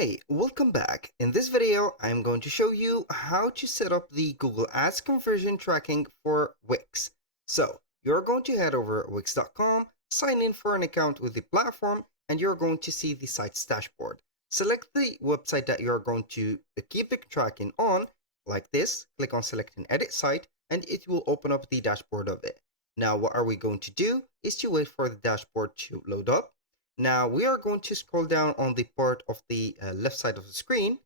Hey, welcome back. In this video, I'm going to show you how to set up the Google Ads conversion tracking for Wix. So, you're going to head over to wix.com, sign in for an account with the platform, and you're going to see the site's dashboard. Select the website that you're going to keep the tracking on, like this. Click on Select and Edit Site, and it will open up the dashboard of it. Now, what are we going to do is to wait for the dashboard to load up. Now we are going to scroll down on the part of the left side of the screen.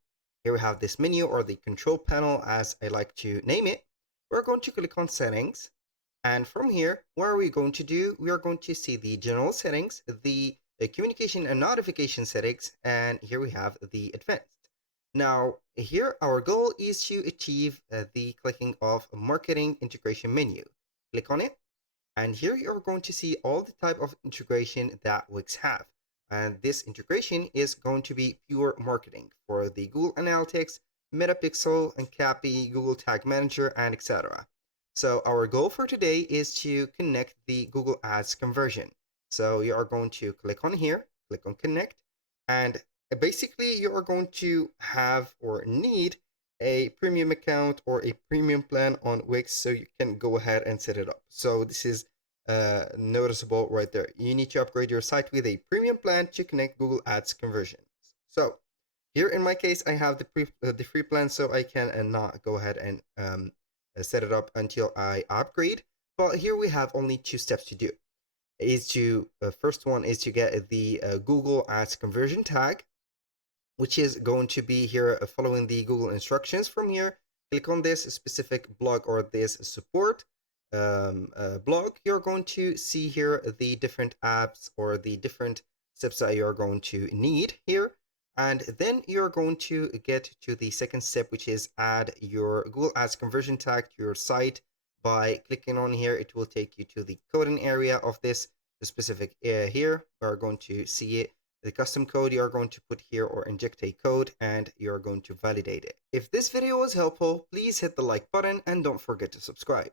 Here we have this menu, or the control panel as I like to name it. We're going to click on settings. And from here, what are we going to do? We are going to see the general settings, the communication and notification settings, and here we have the advanced. Now here our goal is to achieve the clicking of marketing integration menu. Click on it. And here you're going to see all the type of integration that Wix have. And this integration is going to be pure marketing for the Google Analytics, Metapixel, and Cappy, Google Tag Manager, and etc. So our goal for today is to connect the Google Ads conversion. So you are going to click on here, click on connect, and basically you are going to have or need a premium account or a premium plan on Wix, so you can go ahead and set it up. So this is noticeable right there. You need to upgrade your site with a premium plan to connect Google Ads conversions. So here in my case, I have the free plan, so I can not go ahead and set it up until I upgrade. But here we have only two steps to do. First one is to get the Google Ads conversion tag, which is going to be here following the Google instructions. From here, click on this specific blog or this support blog. You're going to see here the different apps or the different steps that you're going to need here. And then you're going to get to the second step, which is add your Google Ads conversion tag to your site. By clicking on here, it will take you to the coding area of this specific here. We're going to see it. The custom code you are going to put here, or inject a code, and you're going to validate it. If this video was helpful, please hit the like button and don't forget to subscribe.